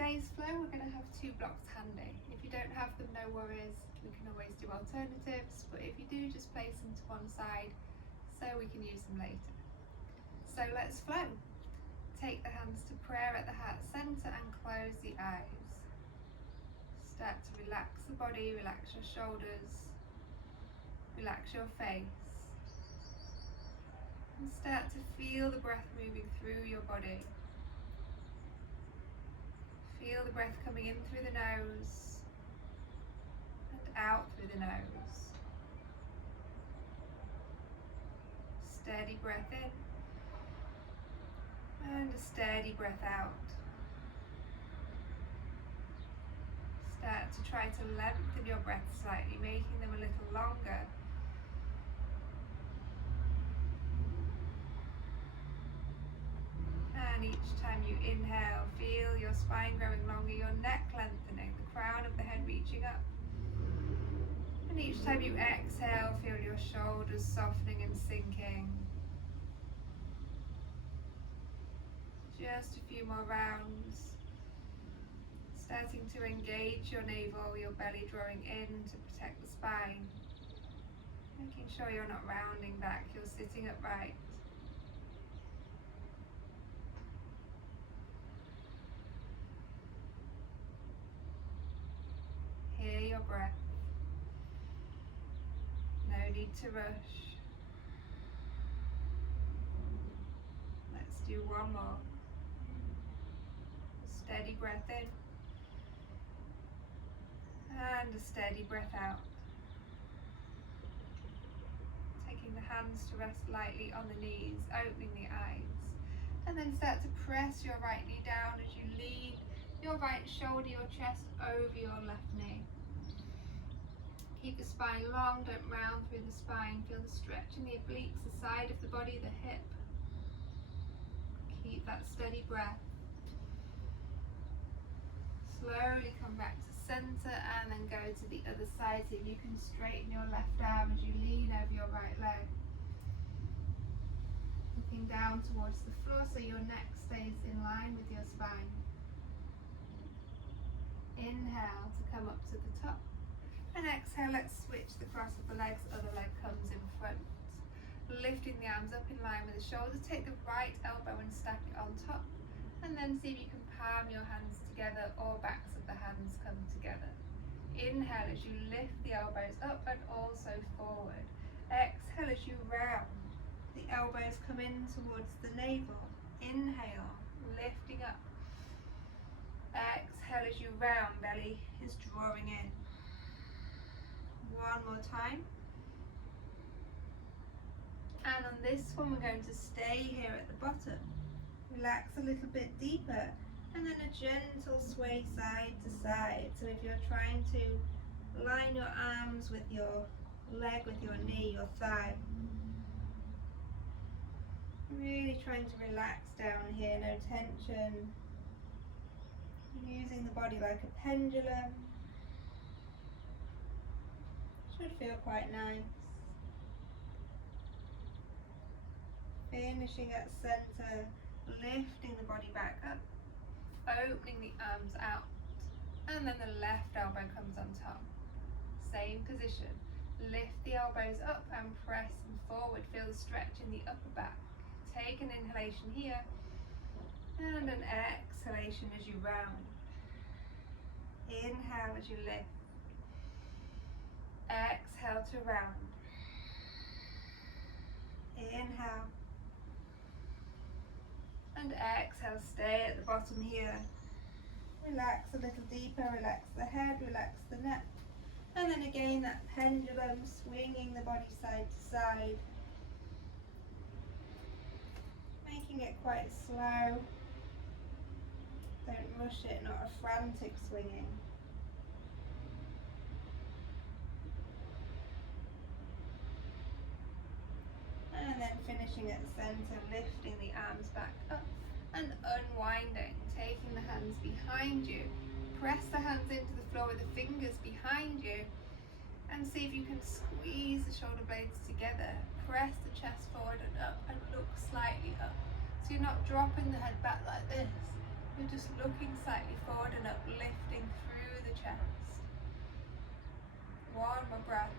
today's flow, we're going to have 2 blocks handy. If you don't have them, no worries, we can always do alternatives, but if you do, just place them to one side so we can use them later. So let's flow. Take the hands to prayer at the heart center and close the eyes. Start to relax the body, relax your shoulders, relax your face. And start to feel the breath moving through your body. Feel the breath coming in through the nose and out through the nose. Steady breath in and a steady breath out. Start to try to lengthen your breath slightly, making them a little longer. And each time you inhale, feel your spine growing longer, your neck lengthening, the crown of the head reaching up. And each time you exhale, feel your shoulders softening and sinking. Just a few more rounds. Starting to engage your navel, your belly drawing in to protect the spine. Making sure you're not rounding back, you're sitting upright. Hear your breath. No need to rush. Let's do one more. Steady breath in and a steady breath out. Taking the hands to rest lightly on the knees, opening the eyes, and then start to press your right knee down as you lean your right shoulder, your chest over your left knee. Keep the spine long, don't round through the spine. Feel the stretch in the obliques, the side of the body, the hip. Keep that steady breath. Slowly come back to center and then go to the other side. So you can straighten your left arm as you lean over your right leg. Looking down towards the floor so your neck stays in line with your spine. Inhale to come up to the top. And exhale, let's switch the cross of the legs, other leg comes in front. Lifting the arms up in line with the shoulders, take the right elbow and stack it on top. And then see if you can palm your hands together or backs of the hands come together. Inhale as you lift the elbows up and also forward. Exhale as you round. The elbows come in towards the navel. Inhale, lifting up. Exhale as you round, belly is drawing in. One more time. And on this one we're going to stay here at the bottom. Relax a little bit deeper and then a gentle sway side to side. So if you're trying to line your arms with your leg, with your knee, your thigh. Really trying to relax down here, no tension. Using the body like a pendulum. Should feel quite nice. Finishing at center, lifting the body back up, opening the arms out, and then the left elbow comes on top. Same position. Lift the elbows up and press them forward. Feel the stretch in the upper back. Take an inhalation here and an exhalation as you round. Inhale as you lift. Exhale to round. Inhale. And exhale, stay at the bottom here. Relax a little deeper, relax the head, relax the neck. And then again that pendulum, swinging the body side to side. Making it quite slow. Don't rush it, not a frantic swinging. And then finishing at the center, lifting the arms back up and unwinding, taking the hands behind you. Press the hands into the floor with the fingers behind you and see if you can squeeze the shoulder blades together. Press the chest forward and up and look slightly up. So you're not dropping the head back like this. You're just looking slightly forward and uplifting through the chest. One more breath.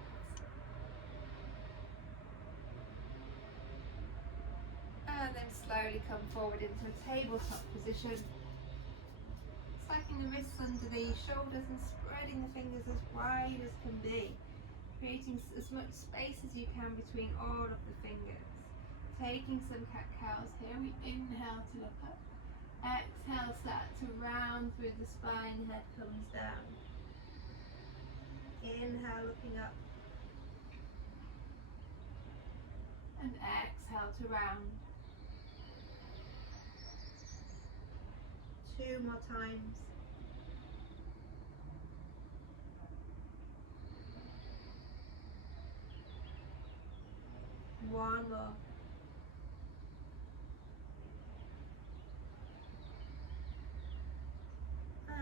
And then slowly come forward into a tabletop position. Slacking the wrists under the shoulders and spreading the fingers as wide as can be, creating as much space as you can between all of the fingers. Taking some cat-cows here, we inhale to look up. Exhale, start to round through the spine, head comes down. Inhale, looking up. And exhale to round. 2 more times. One more.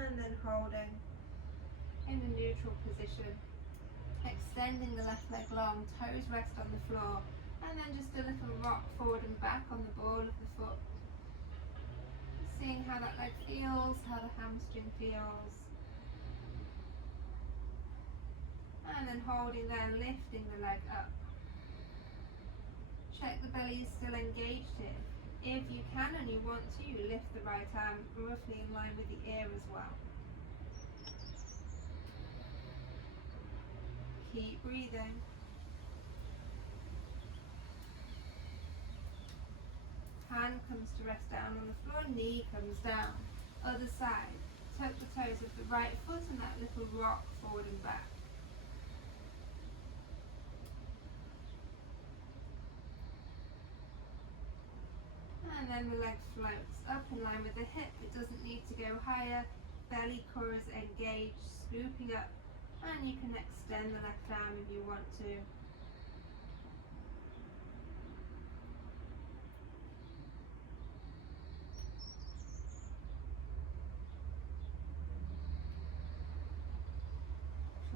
And then holding in a neutral position. Extending the left leg long, toes rest on the floor. And then just a little rock forward and back on the ball of the foot. Seeing how that leg feels, how the hamstring feels. And then holding there, lifting the leg up. Check the belly is still engaged here. If you can and you want to, you lift the right arm roughly in line with the ear as well. Keep breathing. Hand comes to rest down on the floor, knee comes down. Other side. Tuck the toes of the right foot and that little rock forward and back. And then the leg floats up in line with the hip. It doesn't need to go higher. Belly core is engaged, scooping up. And you can extend the left arm if you want to.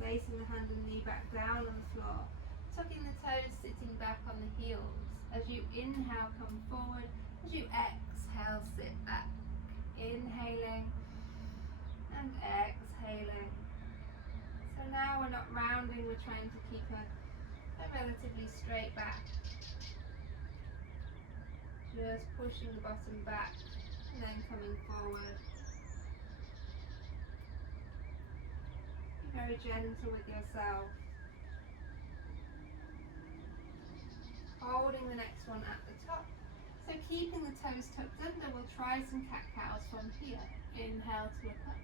Placing the hand and knee back down on the floor. Tucking the toes, sitting back on the heels. As you inhale, come forward. As you exhale, sit back. Inhaling and exhaling. So now we're not rounding, we're trying to keep a relatively straight back. Just pushing the bottom back and then coming forward. Be very gentle with yourself. Holding the next one at the top. So keeping the toes tucked under, we'll try some cat-cows from here. Inhale to look up.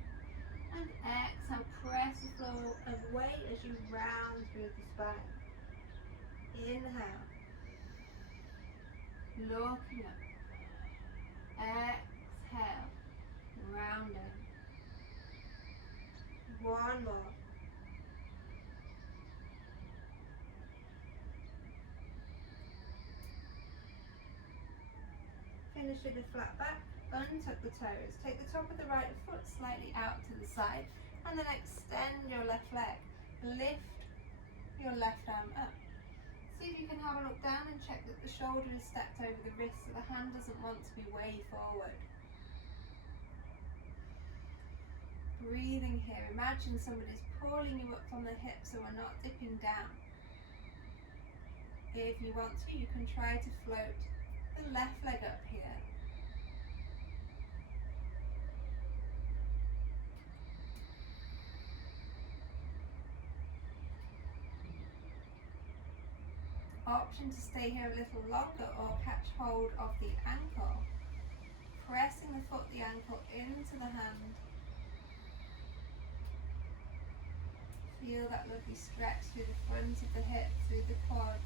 And exhale, press the floor away as you round through the spine. Inhale. Looking up. Exhale. Rounding. One more. Finish with a flat back. Untuck the toes. Take the top of the right foot slightly out to the side and then extend your left leg. Lift your left arm up. See if you can have a look down and check that the shoulder is stacked over the wrist so the hand doesn't want to be way forward. Breathing here. Imagine somebody's pulling you up from the hips so we're not dipping down. If you want to, you can try to float the left leg up here. Option to stay here a little longer or catch hold of the ankle. Pressing the foot, the ankle into the hand. Feel that lovely stretch through the front of the hip, through the quad.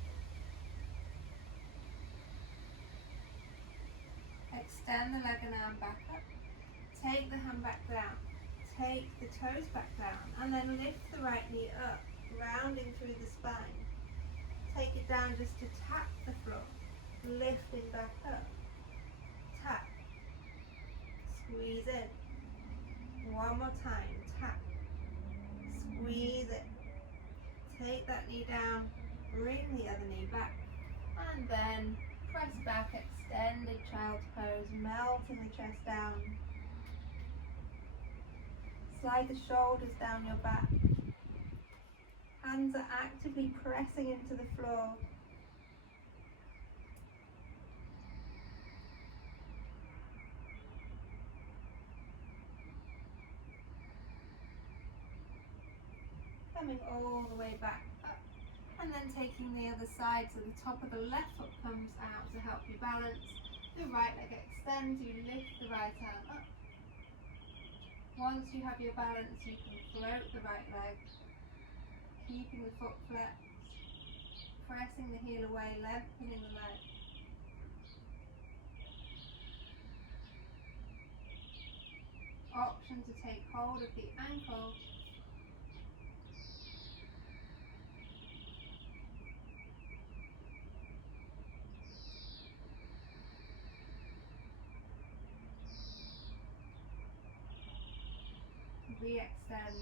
Extend the leg and arm back up. Take the hand back down. Take the toes back down and then lift the right knee up, rounding through the spine. Take it down just to tap the floor, lifting back up. Tap. Squeeze in. One more time. Tap. Squeeze it. Take that knee down, bring the other knee back, and then press back, extended child's pose, melting the chest down. Slide the shoulders down your back. Hands are actively pressing into the floor. Coming all the way back up, and then taking the other side, so the top of the left foot comes out to help you balance. The right leg extends, you lift the right arm up. Once you have your balance, you can float the right leg, keeping the foot flexed, pressing the heel away, lengthening the leg. Option to take hold of the ankle. Re-extend,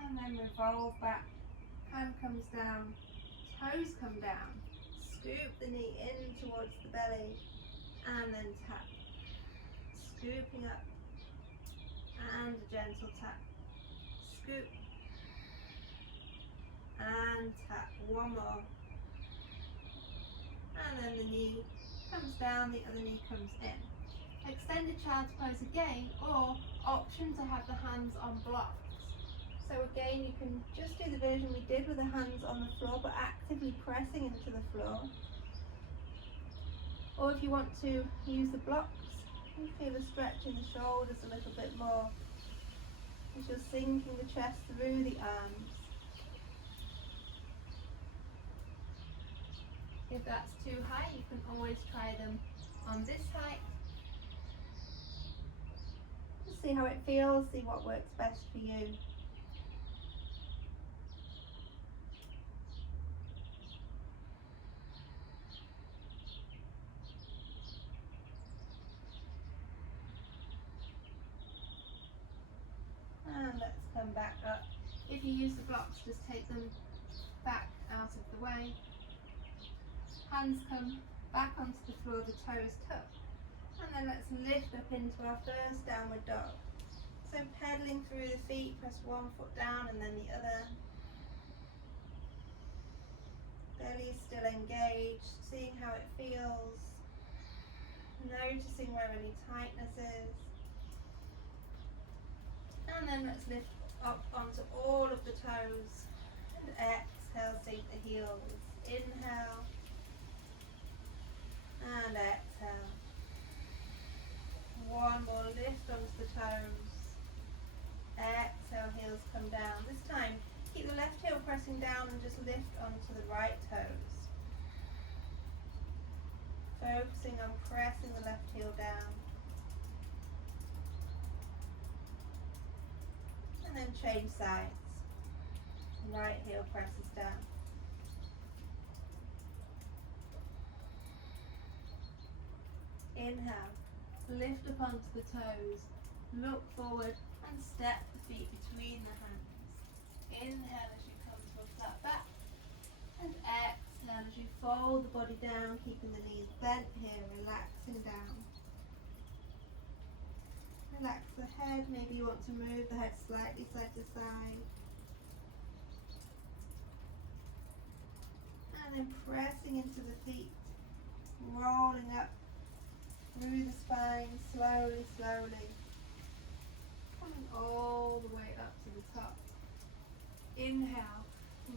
and then revolve back. Hand comes down, toes come down, scoop the knee in towards the belly, and then tap. Scooping up, and a gentle tap. Scoop, and tap. One more. And then the knee comes down, the other knee comes in. Extended child's pose again, or option to have the hands on blocks. So again, you can just do the version we did with the hands on the floor, but actively pressing into the floor. Or if you want to use the blocks, you feel a stretch in the shoulders a little bit more as you're sinking the chest through the arms. If that's too high, you can always try them on this height. Just see how it feels, see what works best for you. And let's come back up. If you use the blocks, just take them back out of the way. Hands come back onto the floor, the toes tuck. And then let's lift up into our first downward dog. So pedaling through the feet, press one foot down and then the other. Belly still engaged, seeing how it feels. Noticing where any tightness is. And then let's lift up onto all of the toes. And exhale, sink the heels. Inhale. And exhale. One more lift onto the toes. Exhale, heels come down. This time, keep the left heel pressing down and just lift onto the right toes. Focusing on pressing the left heel down. And then change sides. Right heel presses down. Inhale, lift up onto the toes, look forward and step the feet between the hands. Inhale as you come to a flat back, and exhale as you fold the body down, keeping the knees bent here, relaxing down. Relax the head, maybe you want to move the head slightly side to side. And then pressing into the feet, rolling up through the spine, slowly, slowly. Coming all the way up to the top. Inhale,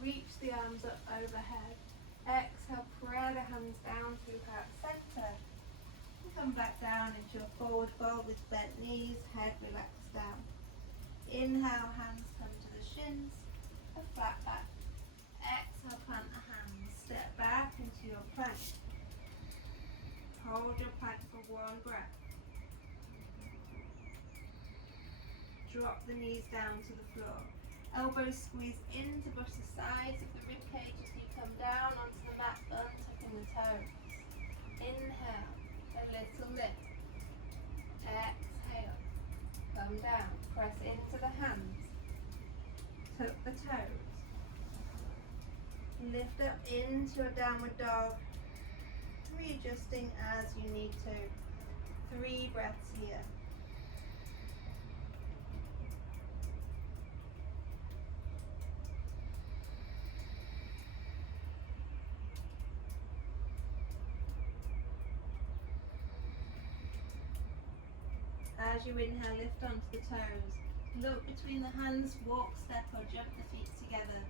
reach the arms up overhead. Exhale, pray the hands down through heart center. And come back down into your forward fold with bent knees, head relaxed down. Inhale, hands come to the shins, a flat back. Exhale, plant the hands, step back into your plank. Hold your plank for one breath. Drop the knees down to the floor. Elbows squeeze in to brush the sides of the rib cage as you come down onto the mat, untucking the toes. Inhale, a little lift. Exhale, come down, press into the hands. Tuck the toes. Lift up into a downward dog. Readjusting as you need to. 3 breaths here. As you inhale, lift onto the toes. Look between the hands, walk, step or jump the feet together.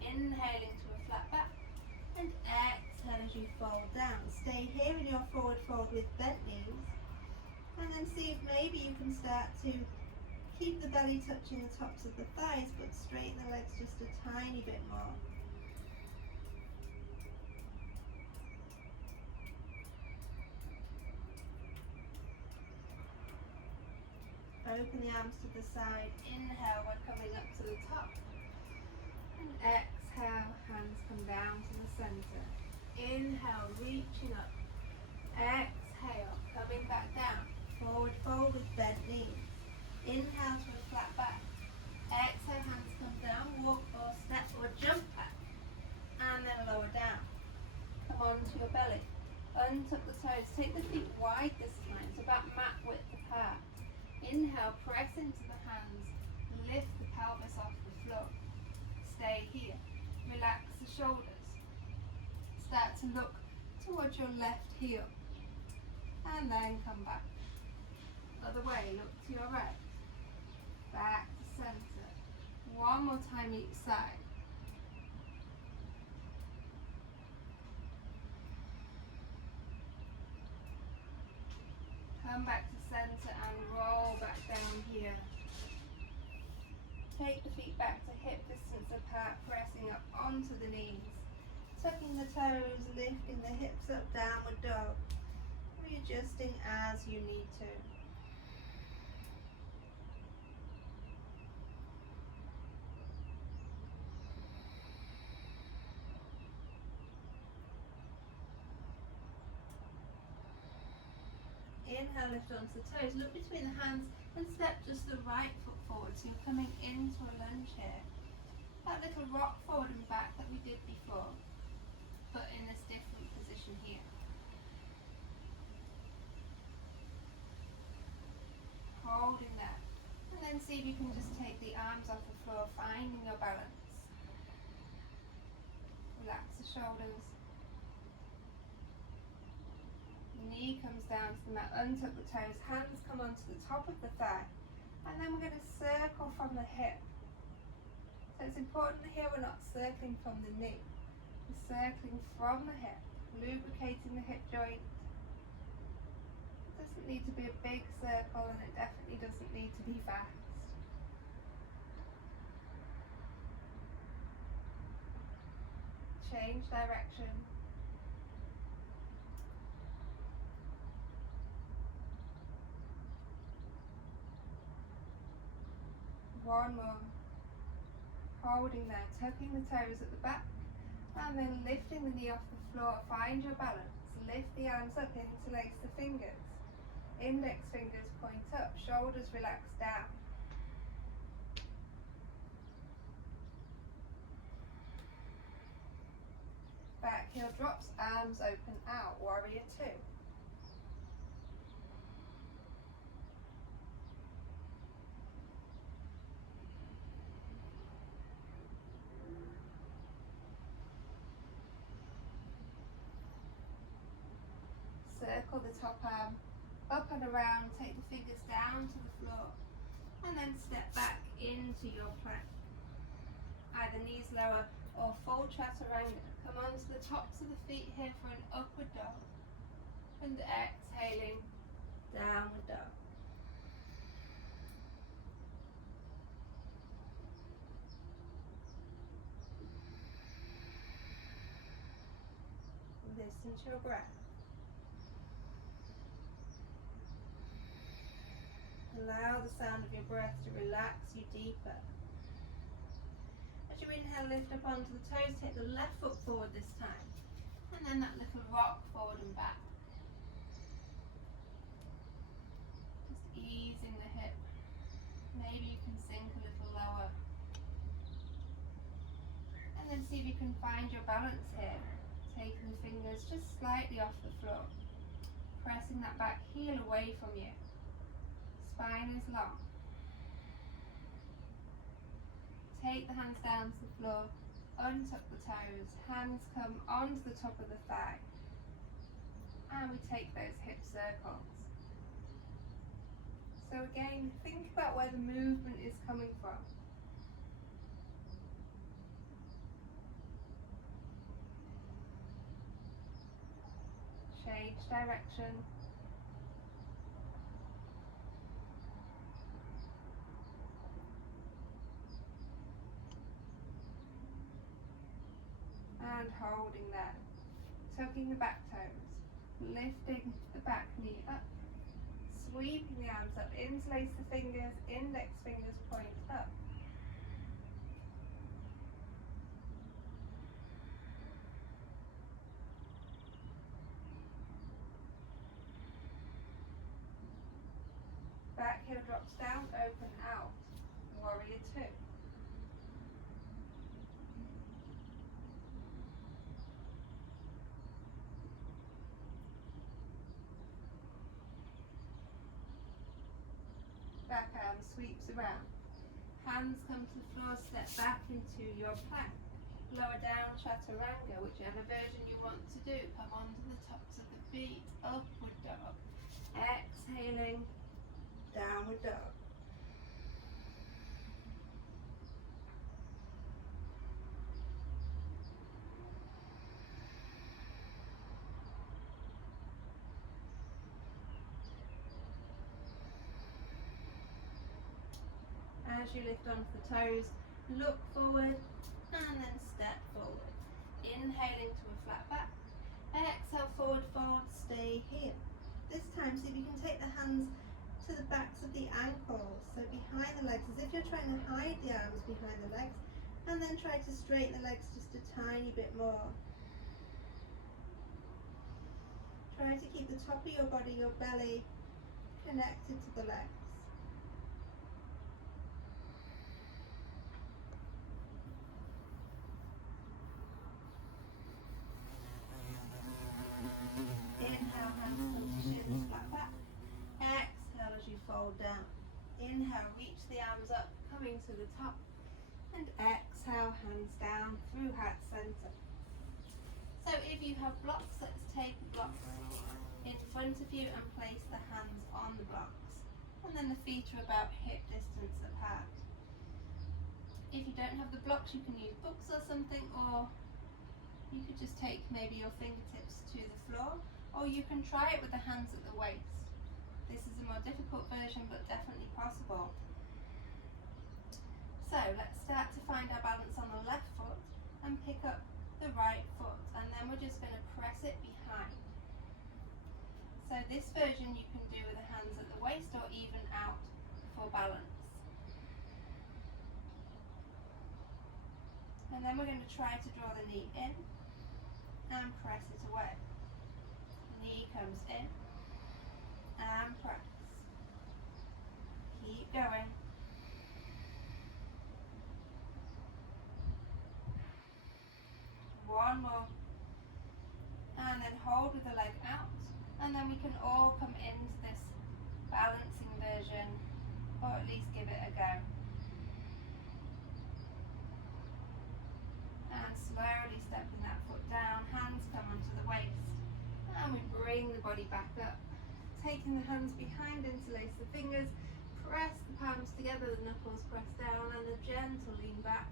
Inhaling to a flat back and exhale as you fold down. Stay here in your forward fold with bent knees, and then see if maybe you can start to keep the belly touching the tops of the thighs, but straighten the legs just a tiny bit more. Open the arms to the side. Inhale, we're coming up to the top. And exhale, hands come down to the center. Inhale, reaching up. Exhale, coming back down. Forward fold with bent knees. Inhale to a flat back. Exhale, hands come down, walk or step or jump back. And then lower down. Come onto your belly. Untuck the toes. Take the feet wide this time, so about mat width apart. Inhale, press into the hands, lift the pelvis off the floor. Stay here. Relax the shoulders. Start to look towards your left heel. And then come back. Other way, look to your right. Back to center. One more time each side. Come back to center and roll back down here. Take the feet back to hip distance apart, pressing up onto the knees. Tucking the toes, lifting the hips up, downward dog. Readjusting as you need to. Inhale, lift onto the toes, look between the hands and step just the right foot forward. So you're coming into a lunge here. That little rock forward and back that we did before, but in this different position here. Holding that. And then see if you can just take the arms off the floor, finding your balance. Relax the shoulders. Knee comes down to the mat, untuck the toes, hands come onto the top of the thigh, and then we're going to circle from the hip. So it's important here we're not circling from the knee, we're circling from the hip, lubricating the hip joint. It doesn't need to be a big circle, and it definitely doesn't need to be fast. Change direction. One more. Holding there, tucking the toes at the back, and then lifting the knee off the floor. Find your balance. Lift the arms up, interlace the fingers. Index fingers point up, shoulders relax down. Back heel drops, arms open out, warrior two. Circle the top arm up and around, take the fingers down to the floor, and then step back into your plank. Either knees lower or full chaturanga. Come onto the tops of the feet here for an upward dog, and exhaling, downward dog. Listen to your breath. Allow the sound of your breath to relax you deeper. As you inhale, lift up onto the toes, take the left foot forward this time. And then that little rock forward and back. Just easing the hip. Maybe you can sink a little lower. And then see if you can find your balance here. Taking the fingers just slightly off the floor. Pressing that back heel away from you. Spine is long. Take the hands down to the floor, untuck the toes, hands come onto the top of the thigh, and we take those hip circles. So again, think about where the movement is coming from. Change direction. And holding there. Tucking the back toes. Lifting the back knee up. Sweeping the arms up. Interlace the fingers. Index fingers point up. Back heel drops down, open out. Warrior two. Back arm sweeps around. Hands come to the floor, step back into your plank. Lower down, chaturanga, whichever version you want to do. Come onto the tops of the feet, upward dog. Exhaling, downward dog. As you lift onto the toes, look forward and then step forward. Inhaling to a flat back. Exhale, forward fold, stay here. This time, see if you can take the hands to the backs of the ankles, so behind the legs, as if you're trying to hide the arms behind the legs, and then try to straighten the legs just a tiny bit more. Try to keep the top of your body, your belly, connected to the legs. Inhale, hands come to shins, flat back. Exhale as you fold down. Inhale, reach the arms up, coming to the top. And exhale, hands down through heart center. So if you have blocks, let's take the blocks in front of you and place the hands on the blocks. And then the feet are about hip distance apart. If you don't have the blocks, you can use books or something, or you could just take maybe your fingertips to the floor, or you can try it with the hands at the waist. This is a more difficult version, but definitely possible. So let's start to find our balance on the left foot and pick up the right foot, and then we're just going to press it behind. So this version you can do with the hands at the waist or even out for balance. And then we're going to try to draw the knee in and press it away. Knee comes in and press. Keep going. One more. And then hold with the leg out. And then we can all come into this balancing version, or at least give it a go. And slowly stepping that foot down, hands come onto the waist. And we bring the body back up. Taking the hands behind, interlace the fingers, press the palms together, the knuckles press down, and a gentle lean back.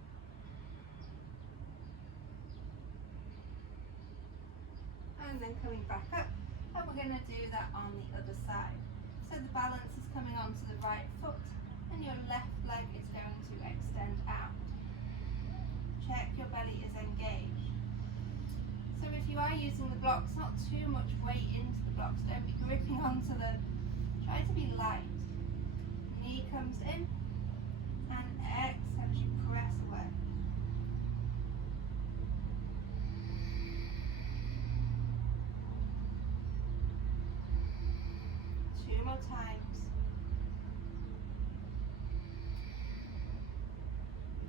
And then coming back up, and we're going to do that on the other side. So the balance is coming onto the right foot, and your left leg is going to extend out. Check your belly is engaged. So if you are using the blocks, not too much weight into the blocks, don't be gripping onto the, try to be light. Knee comes in, and exhale as you press away. Two more times.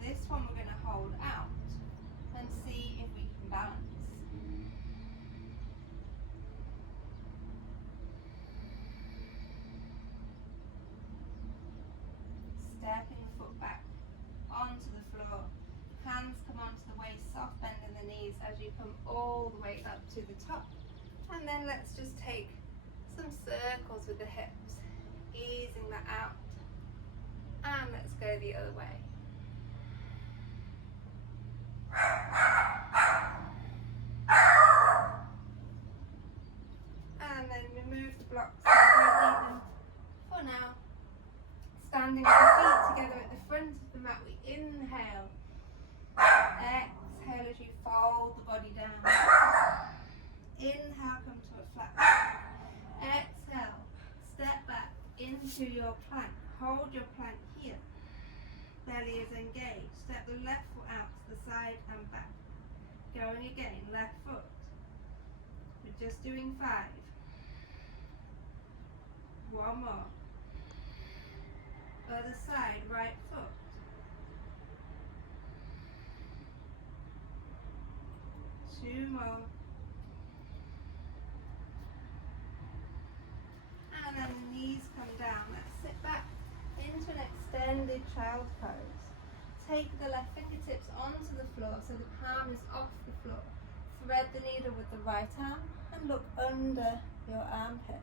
This one we're going to hold out and see if we can balance. Stepping the foot back onto the floor. Hands come onto the waist, soft bend in the knees as you come all the way up to the top. And then let's just take some circles with the hips. easing that out. And let's go the other way. And then remove the blocks so we don't need them for now. Standing with the feet together at the front of the mat, we inhale. Exhale as you fold the body down. Inhale, come to a flat back. Exhale, step back into your plank. Hold your plank here. Belly is engaged. Step the left foot out to the side and back. Going again, left foot. We're just doing 5. One more. Other side, right foot. Two more. And then the knees come down. Let's sit back into an extended child pose. Take the left fingertips onto the floor so the palm is off the floor. Thread the needle with the right arm and look under your armpit.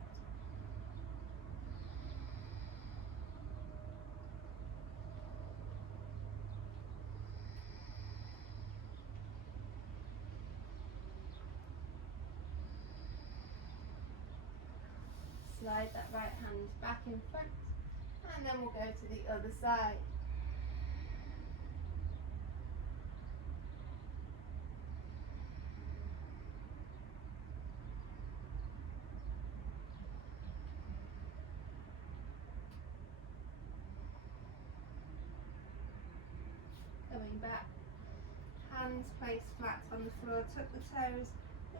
Slide that right hand back in front, and then we'll go to the other side. Coming back, hands placed flat on the floor, tuck the toes,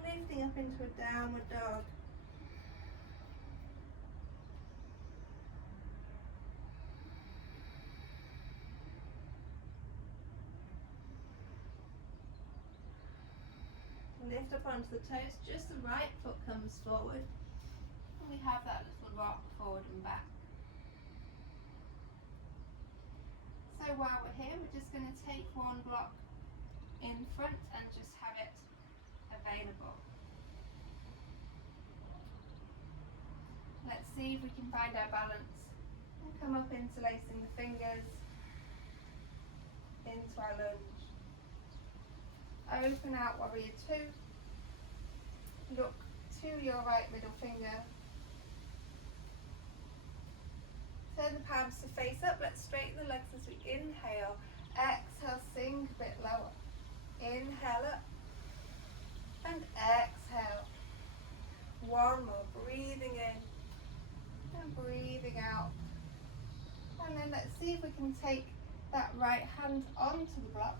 lifting up into a downward dog. Lift up onto the toes, just the right foot comes forward. And we have that little rock forward and back. So while we're here, we're just going to take one block in front and just have it available. Let's see if we can find our balance and come up interlacing the fingers into our lunge. Open out warrior 2. Look to your right middle finger. Turn the palms to face up. Let's straighten the legs as we inhale. Exhale, sink a bit lower. Inhale up. And exhale. One more. Breathing in. And breathing out. And then let's see if we can take that right hand onto the block.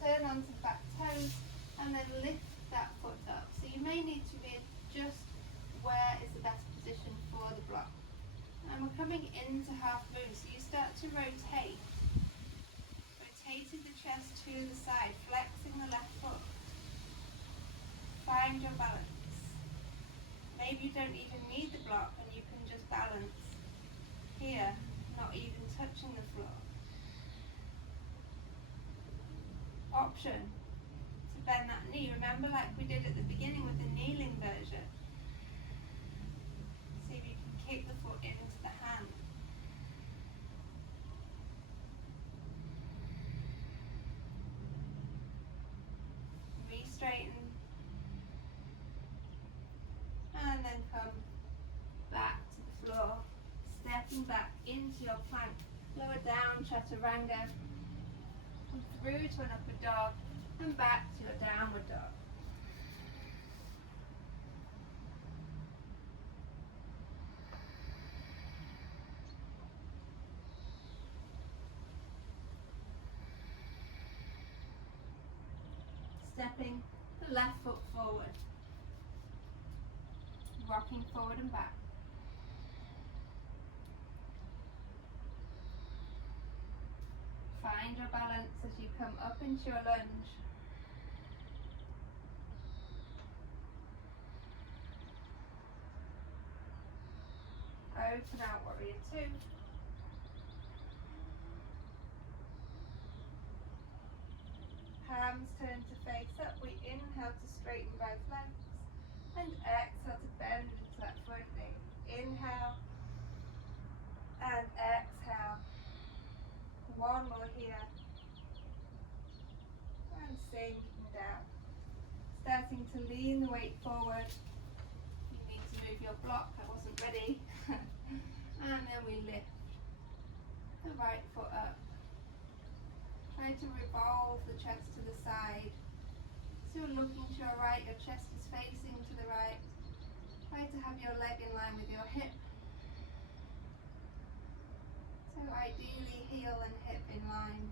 Turn onto the back toes and then lift that foot up. So you may need to readjust where is the best position for the block. And we're coming into half moon, so you start to rotate. Rotating the chest to the side, flexing the left foot. Find your balance. Maybe you don't even need the block and you can just balance here, not even touching the floor. Option to bend that knee. Remember, like we did at the beginning with the kneeling version. See if you can kick the foot into the hand. Re-straighten. And then come back to the floor. Stepping back into your plank. Lower down, chaturanga. Through to an upward dog and back to your downward dog. Stepping the left foot forward. Rocking forward and back. Find your balance as you come up into your lunge. Open out warrior 2. Palms turn to face up. We inhale to straighten both legs and exhale to bend into that front knee. Inhale starting to lean the weight forward. You need to move your block, I wasn't ready. And then we lift the right foot up. Try to revolve the chest to the side. So you're looking to your right, your chest is facing to the right. Try to have your leg in line with your hip. So ideally heel and hip in line.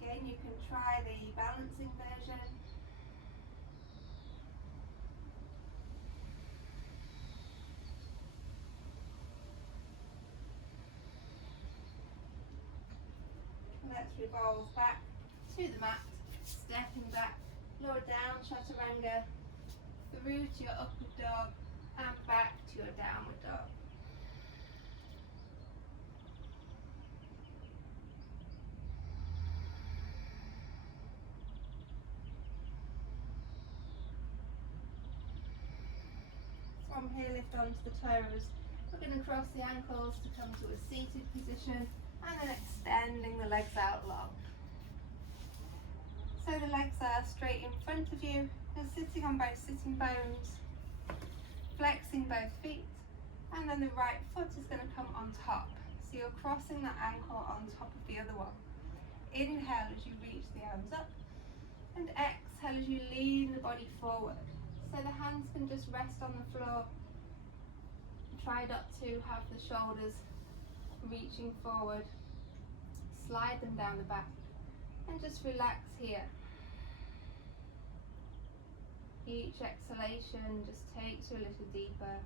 Again, you can try the balancing version. Let's revolve back to the mat, stepping back, lower down, chaturanga, through to your upward dog and back to your downward dog. From here, lift onto the toes. We're going to cross the ankles to come to a seated position and then extending the legs out long. So the legs are straight in front of you. You're sitting on both sitting bones, flexing both feet, and then the right foot is going to come on top. So you're crossing that ankle on top of the other one. Inhale as you reach the arms up, and exhale as you lean the body forward. So the hands can just rest on the floor. Try not to have the shoulders reaching forward. Slide them down the back and just relax here. Each exhalation just takes you a little deeper.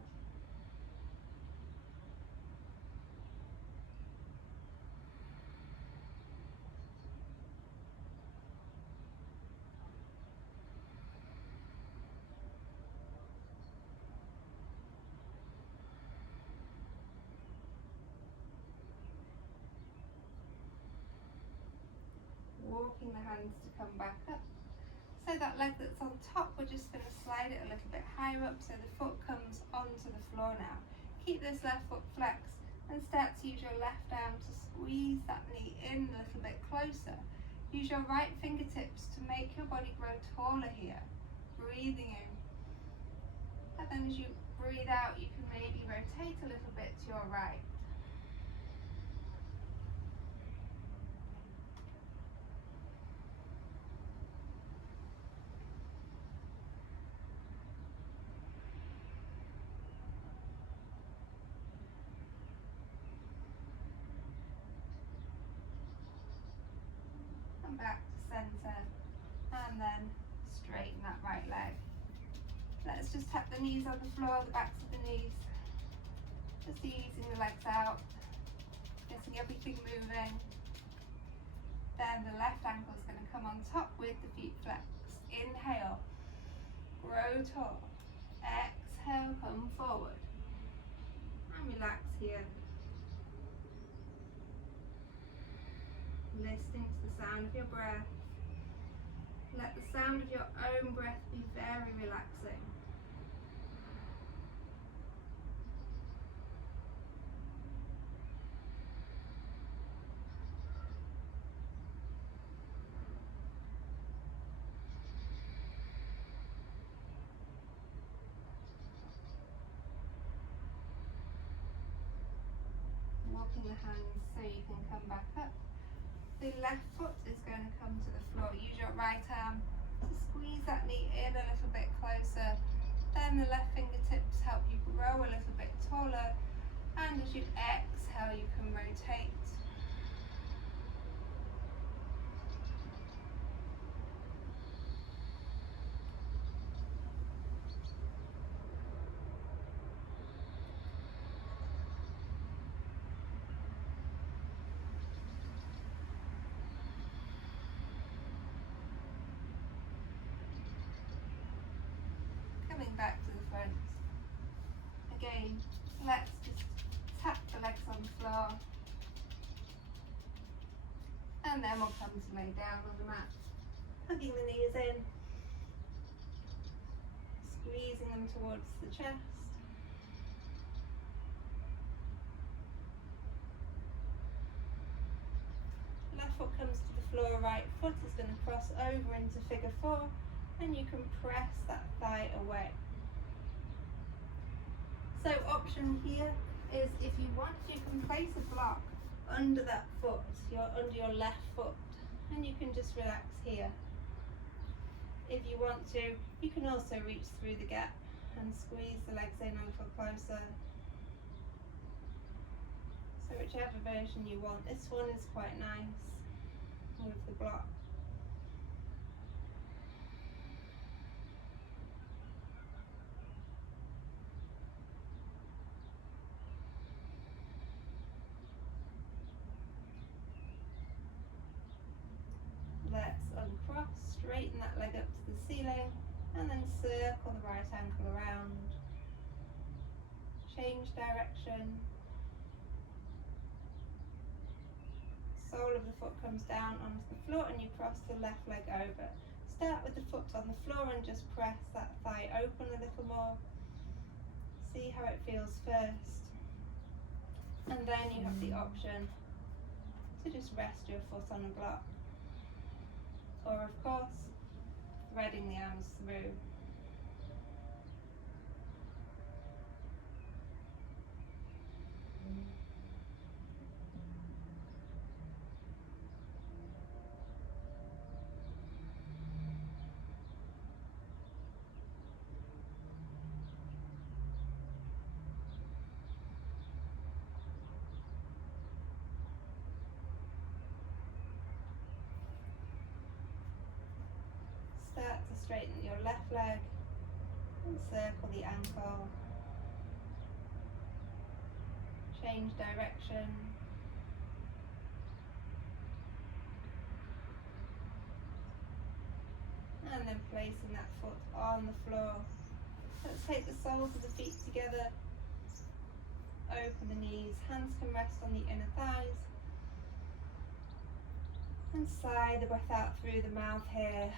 Walking the hands to come back up. So that leg that's on top, we're just going to slide it a little bit higher up so the foot comes onto the floor now. Keep this left foot flexed and start to use your left arm to squeeze that knee in a little bit closer. Use your right fingertips to make your body grow taller here. Breathing in. And then as you breathe out, you can maybe rotate a little bit to your right. Back to center and then straighten that right leg. Let's just tap the knees on the floor, the backs of the knees, just easing the legs out, getting everything moving. Then the left ankle is going to come on top with the feet flexed. Inhale, grow tall. Exhale, come forward and relax here. Listening to the sound of your breath. Let the sound of your own breath be very relaxing. Walking the hands so you can come back up. The left foot is going to come to the floor. Use your right arm to squeeze that knee in a little bit closer. Then the left fingertips help you grow a little bit taller. And as you exhale, you can rotate. Back to the front. Again, let's just tap the legs on the floor. And then we'll come to lay down on the mat. Hugging the knees in. Squeezing them towards the chest. Left foot comes to the floor, right foot is going to cross over into figure 4, and you can press that thigh away. So option here is, if you want, you can place a block under that foot, under your left foot, and you can just relax here. If you want to, you can also reach through the gap and squeeze the legs in a little closer. So whichever version you want. This one is quite nice with the block. Let's uncross, straighten that leg up to the ceiling, and then circle the right ankle around. Change direction. Sole of the foot comes down onto the floor and you cross the left leg over. Start with the foot on the floor and just press that thigh open a little more. See how it feels first. And then you have the option to just rest your foot on a block. Or of course, threading the arms through. Start to straighten your left leg and circle the ankle. Change direction. And then placing that foot on the floor. Let's take the soles of the feet together. Open the knees, hands can rest on the inner thighs. And sigh the breath out through the mouth here.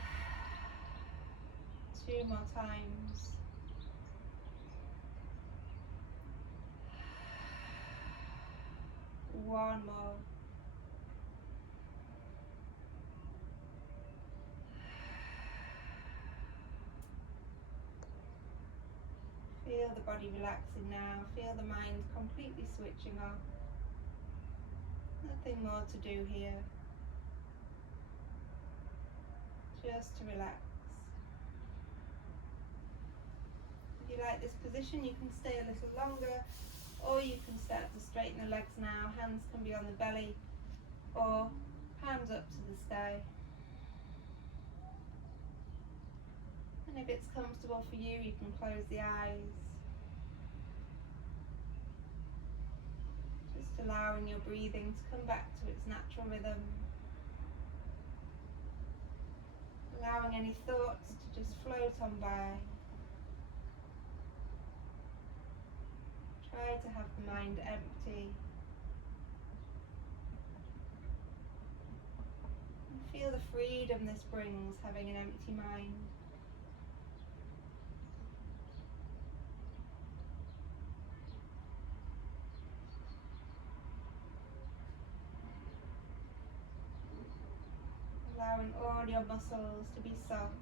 2 more times. One more. Feel the body relaxing now. Feel the mind completely switching off. Nothing more to do here. Just to relax. If you like this position, you can stay a little longer, or you can start to straighten the legs now. Hands can be on the belly, or palms up to the sky. And if it's comfortable for you, you can close the eyes. Just allowing your breathing to come back to its natural rhythm. Allowing any thoughts to just float on by. Try to have the mind empty. And feel the freedom this brings, having an empty mind. Allowing all your muscles to be soft.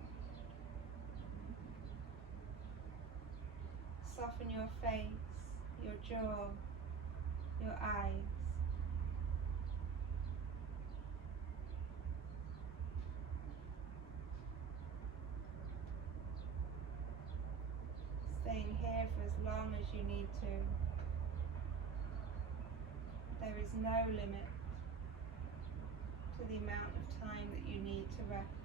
Soften your face, your jaw, your eyes. Staying here for as long as you need to. There is no limit to the amount of time that you need to rest.